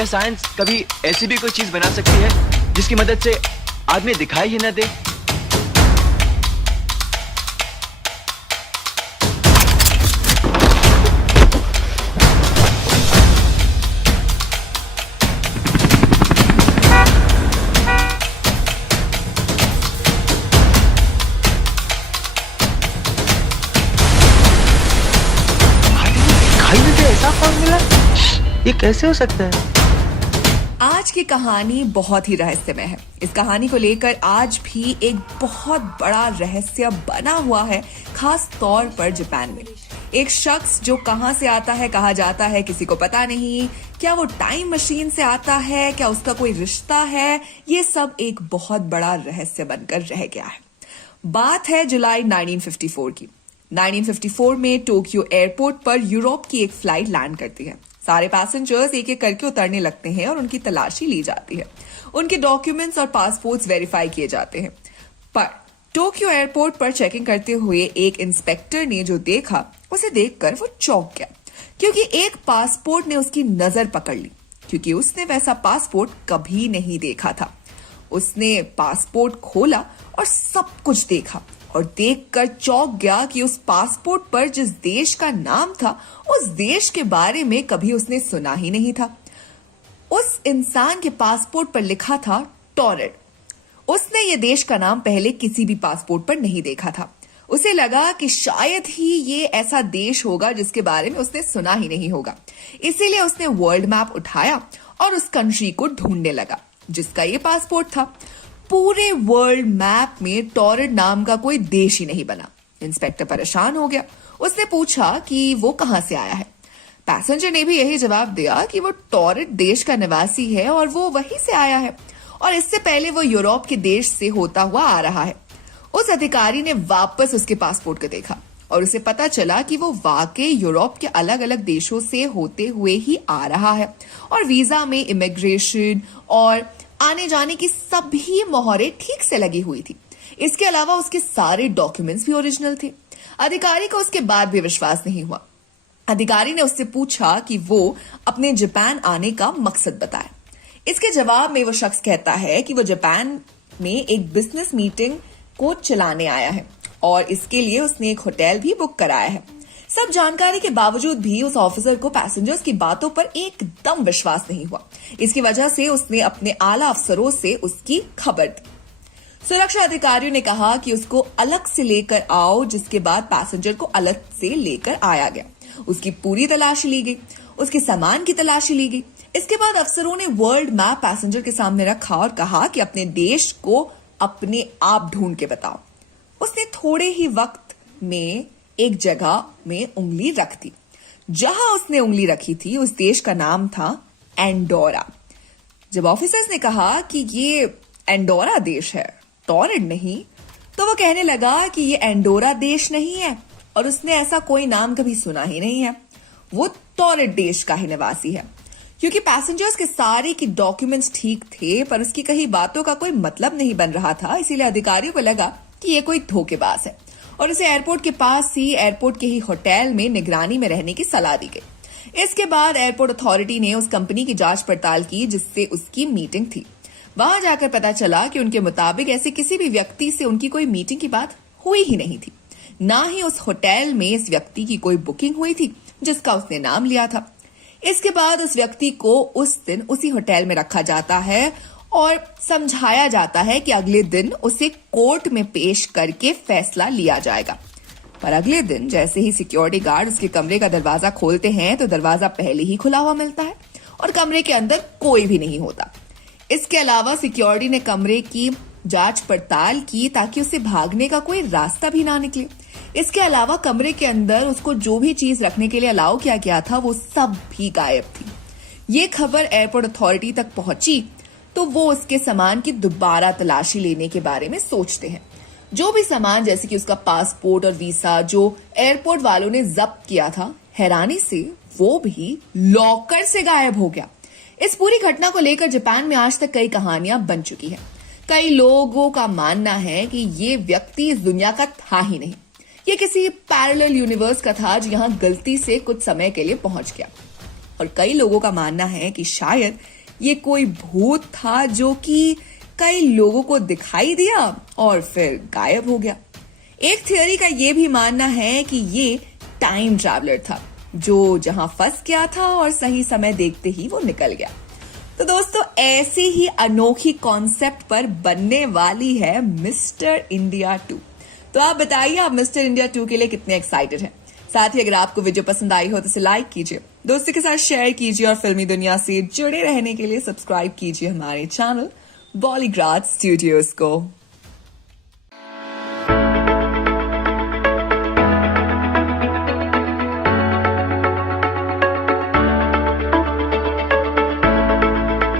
क्या साइंस कभी ऐसी भी कोई चीज बना सकती है जिसकी मदद से आदमी दिखाई ही न दे? ऐसा फॉर्मूला ये कैसे हो सकता है? आज की कहानी बहुत ही रहस्यमय है। इस कहानी को लेकर आज भी एक बहुत बड़ा रहस्य बना हुआ है, खास तौर पर जापान में। एक शख्स जो कहां से आता है, कहा जाता है, किसी को पता नहीं। क्या वो टाइम मशीन से आता है? क्या उसका कोई रिश्ता है? ये सब एक बहुत बड़ा रहस्य बनकर रह गया है। बात है जुलाई 1954 की। 1954 में टोक्यो एयरपोर्ट पर यूरोप की एक फ्लाइट लैंड करती है। सारे पैसेंजर्स एक एक करके उतरने लगते हैं और उनकी तलाशी ली जाती है। उनके डॉक्यूमेंट्स और पासपोर्ट्स वेरीफाई किए जाते हैं। पर टोक्यो एयरपोर्ट पर चेकिंग करते हुए एक इंस्पेक्टर ने जो देखा, उसे देखकर वो चौंक गया, क्योंकि एक पासपोर्ट ने उसकी नजर पकड़ ली, क्योंकि उसने वैसा पासपोर्ट कभी नहीं देखा था। उसने पासपोर्ट खोला और सब कुछ देखा और देखकर चौंक गया कि उस पासपोर्ट पर जिस देश का नाम था, उस देश के बारे में कभी उसने सुना ही नहीं था। उस इंसान के पासपोर्ट पर लिखा था टॉरेड। उसने ये देश का नाम पहले किसी भी पासपोर्ट पर नहीं देखा था। उसे लगा कि शायद ही ये ऐसा देश होगा जिसके बारे में उसने सुना ही नहीं होगा। इसीलिए उसने वर्ल्ड मैप उठाया और उस कंट्री को ढूंढने लगा जिसका ये पासपोर्ट था। पूरे वर्ल्ड मैप में टॉरेड नाम का कोई देश ही नहीं बना। इंस्पेक्टर परेशान हो गया। उसने पूछा कि वो कहां से आया है। पैसेंजर ने भी यही जवाब दिया कि वो टॉरेड देश का निवासी है और वो वहीं से आया है और इससे पहले वो यूरोप के देश से होता हुआ आ रहा है। उस अधिकारी ने वापस उसके पासपोर्ट को देखा और उसे पता चला कि वो वाकई यूरोप के अलग अलग देशों से होते हुए ही आ रहा है और वीजा में इमिग्रेशन और आने जाने की सभी मोहरें ठीक से लगी हुई थी। इसके अलावा उसके सारे डॉक्यूमेंट्स भी ओरिजिनल थे। अधिकारी को उसके बाद भी विश्वास नहीं हुआ। अधिकारी ने उससे पूछा कि वो अपने जापान आने का मकसद बताए। इसके जवाब में वो शख्स कहता है कि वो जापान में एक बिजनेस मीटिंग को चलाने आया है और इसके लिए उसने एक होटल भी बुक कराया है। सब जानकारी के बावजूद भी उस ऑफिसर को पैसेंजर्स की बातों पर एकदम विश्वास नहीं हुआ। इसकी वजह से उसने अपने आला अफसरों से उसकी खबर दी। सुरक्षा अधिकारियों ने कहा कि उसको अलग से लेकर आओ, जिसके बाद पैसेंजर को अलग से लेकर आया गया। उसकी पूरी तलाशी ली गई, उसके सामान की तलाशी ली गई। इसके बाद अफसरों ने वर्ल्ड मैप पैसेंजर के सामने रखा और कहा कि अपने देश को अपने आप ढूंढ के बताओ। उसने थोड़े ही वक्त में एक जगह में उंगली रख दी। जहां उसने उंगली रखी थी उस देश का नाम था एंडोरा। जब ऑफिसर्स ने कहा कि ये एंडोरा देश है, टॉरेड नहीं, तो वो कहने लगा कि ये एंडोरा देश नहीं है और उसने ऐसा कोई नाम कभी सुना ही नहीं है। वो टॉरेड देश का ही निवासी है। क्योंकि पैसेंजर्स के सारे की डॉक्यूमेंट्स ठीक थे पर उसकी कही बातों का कोई मतलब नहीं बन रहा था, इसीलिए अधिकारियों को लगा कि ये कोई धोखेबाज है और उसे एयरपोर्ट के पास ही एयरपोर्ट के ही होटल में निगरानी में रहने की सलाह दी गई। इसके बाद एयरपोर्ट अथॉरिटी ने उस कंपनी की जांच पड़ताल की जिससे उसकी मीटिंग थी। वहां जाकर पता चला कि उनके मुताबिक ऐसे किसी भी व्यक्ति से उनकी कोई मीटिंग की बात हुई ही नहीं थी। ना ही उस होटल में इस व्यक्ति की कोई बुकिंग हुई थी जिसका उसने नाम लिया था। इसके बाद उस व्यक्ति को उस दिन उसी होटल में रखा जाता है और समझाया जाता है कि अगले दिन उसे कोर्ट में पेश करके फैसला लिया जाएगा। पर अगले दिन जैसे ही सिक्योरिटी गार्ड उसके कमरे का दरवाजा खोलते हैं तो दरवाजा पहले ही खुला हुआ मिलता है और कमरे के अंदर कोई भी नहीं होता। इसके अलावा सिक्योरिटी ने कमरे की जांच पड़ताल की ताकि उसे भागने का कोई रास्ता भी ना निकले। इसके अलावा कमरे के अंदर उसको जो भी चीज रखने के लिए अलाउ किया गया था वो सब भी गायब थी। ये खबर एयरपोर्ट अथॉरिटी तक पहुंची तो वो उसके सामान की दोबारा तलाशी लेने के बारे में सोचते हैं। जो भी सामान जैसे कि उसका पासपोर्ट और वीसा जो एयरपोर्ट वालों ने जब्त किया था, हैरानी से वो भी लॉकर से गायब हो गया। इस पूरी घटना को लेकर जापान में आज तक कई कहानियां बन चुकी हैं। कई लोगों का मानना है कि ये व्यक्ति इस दुनिया का था ही नहीं, ये किसी पैरेलल यूनिवर्स का था जो यहां गलती से कुछ समय के लिए पहुंच गया। और कई लोगों का मानना है कि शायद ये कोई भूत था जो कि कई लोगों को दिखाई दिया और फिर गायब हो गया। एक थियोरी का ये भी मानना है कि ये टाइम ट्रैवलर था जो जहां फंस गया था और सही समय देखते ही वो निकल गया। तो दोस्तों, ऐसी ही अनोखी कॉन्सेप्ट पर बनने वाली है मिस्टर इंडिया 2। तो आप बताइए, आप मिस्टर इंडिया 2 के लिए कितने एक्साइटेड हैं? साथ ही अगर आपको वीडियो पसंद आई हो तो इसे लाइक कीजिए, दोस्तों के साथ शेयर कीजिए और फिल्मी दुनिया से जुड़े रहने के लिए सब्सक्राइब कीजिए हमारे चैनल बॉलीग्राड स्टूडियोज को।